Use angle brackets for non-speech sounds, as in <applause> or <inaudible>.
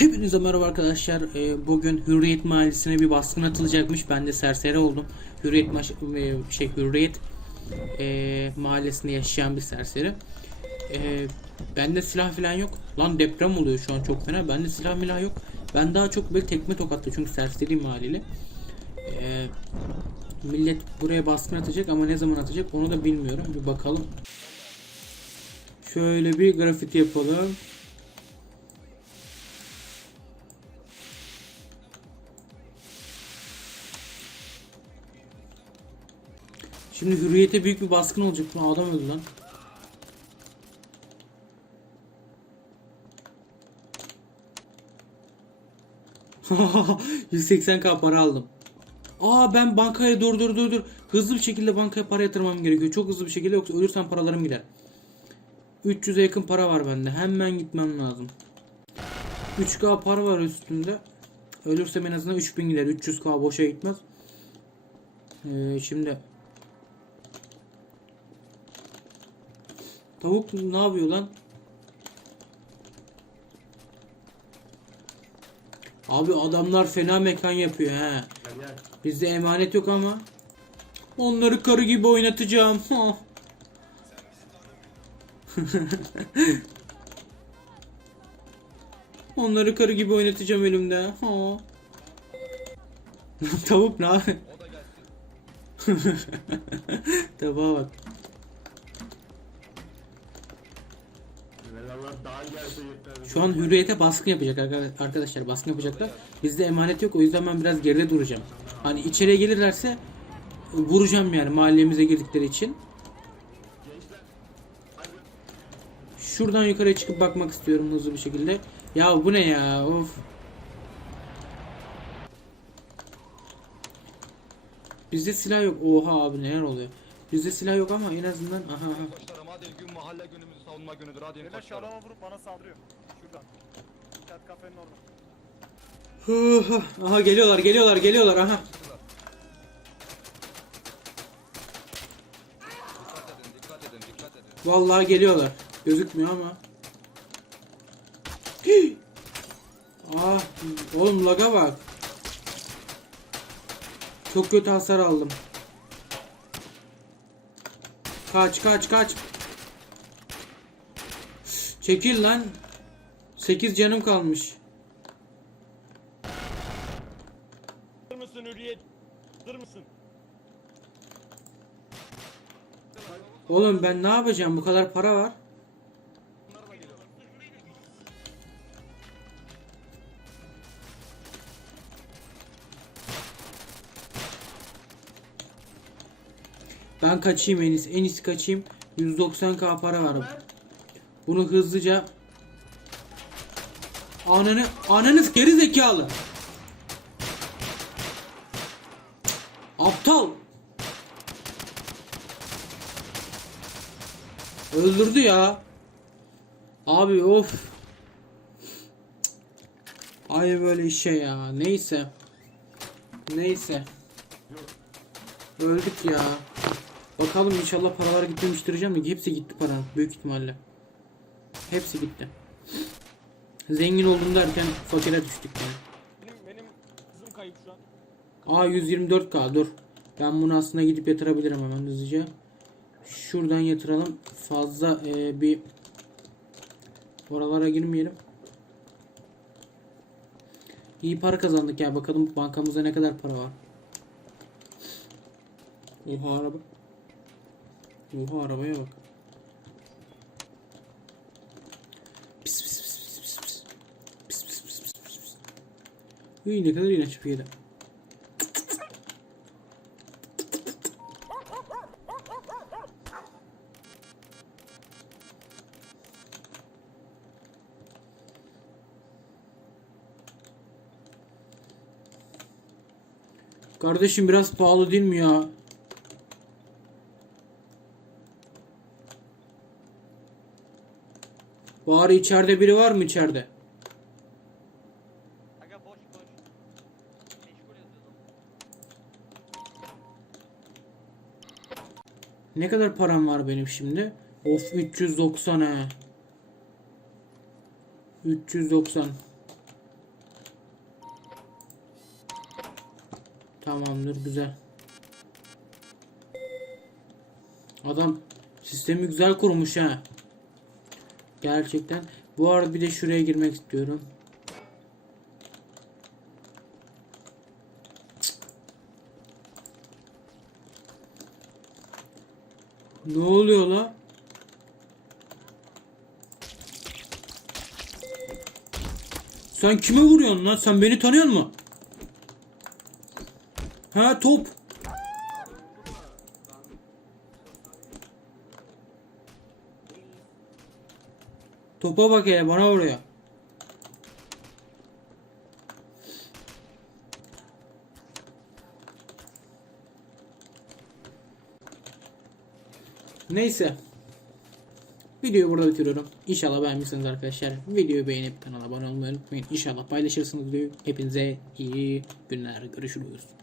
Hepinize merhaba arkadaşlar. Ee, bugün Hürriyet Mahallesi'ne bir baskın atılacakmış. Ben de serseri oldum. Hürriyet e, şey Hürriyet e, mahallesinde yaşayan bir serseri. E, bende silah falan yok. Lan deprem oluyor şu an çok fena. Bende silah milah yok. Ben daha çok böyle tekme tokatlı çünkü serseriyim haliyle. E, millet buraya baskın atacak ama ne zaman atacak onu da bilmiyorum. Bir bakalım. Şöyle bir grafiti yapalım. Şimdi hürriyete büyük bir baskın olacak. Lan adam öldü lan. <laughs> ...180k para aldım. Aa ben bankaya dur dur dur dur. Hızlı bir şekilde bankaya para yatırmam gerekiyor. Çok hızlı bir şekilde yoksa ölürsem paralarım gider. 300'e yakın para var bende. Hemen gitmem lazım. 3k para var üstünde. Ölürsem en azından 3000 gider. 300k boşa gitmez. Ee, şimdi Tavuk ne yapıyor lan? Abi adamlar fena mekan yapıyor he. Bizde emanet yok ama. Onları karı gibi oynatacağım. <laughs> Onları karı gibi oynatacağım elimde. <laughs> Tavuk ne? <laughs> Tavuğa bak. Şu an hürriyete baskın yapacak arka- arkadaşlar. Baskın yapacaklar. Bizde emanet yok. O yüzden ben biraz geride duracağım. Hani içeriye gelirlerse vuracağım yani mahallemize girdikleri için. Şuradan yukarıya çıkıp bakmak istiyorum hızlı bir şekilde. Ya bu ne ya? Of. Bizde silah yok. Oha abi neler oluyor? Bizde silah yok ama en azından aha. aha. Savunma günüdür hadi Beyler şu koçlarım. adama vurup bana saldırıyor. Şuradan. Kat kafenin orada. Aha geliyorlar geliyorlar geliyorlar aha. Dikkat edin dikkat edin dikkat edin. Vallahi geliyorlar. Gözükmüyor ama. Hii! ah, oğlum laga bak. Çok kötü hasar aldım. Kaç kaç kaç. Çekil lan. 8 canım kalmış. Hazır mısın Hürriyet? Hazır mısın? Oğlum ben ne yapacağım? Bu kadar para var. Ben kaçayım en iyisi. En iyisi kaçayım. 190k para var. Bunu hızlıca Ananı ananız geri zekalı. Aptal. Öldürdü ya. Abi of. Ay böyle işe ya. Neyse. Neyse. Öldük ya. Bakalım inşallah paralar gitmemiştir diyeceğim de hepsi gitti para. Büyük ihtimalle. Hepsi gitti. Zengin oldum derken fakire düştük yani. Benim benim kızım kayıp şu an. Aa 124k dur. Ben bunu aslında gidip yatırabilirim hemen hızlıca. Şuradan yatıralım. Fazla e, bir oralara girmeyelim. İyi para kazandık ya. Bakalım bankamızda ne kadar para var. Oha araba. Oha arabaya bak. Pis ne kadar iğrenç bir yere. Kardeşim biraz pahalı değil mi ya? Bari içeride biri var mı içeride? Ne kadar param var benim şimdi? Of 390 ha. 390. Tamamdır güzel. Adam sistemi güzel kurmuş ha. Gerçekten. Bu arada bir de şuraya girmek istiyorum. Ne oluyor la? Sen kime vuruyorsun lan? Sen beni tanıyor musun? Ha top. Topa bak hele bana vuruyor. Neyse. Videoyu burada bitiriyorum. İnşallah beğenmişsiniz arkadaşlar. Videoyu beğenip kanala abone olmayı unutmayın. İnşallah paylaşırsınız. Hepinize iyi günler. Görüşürüz.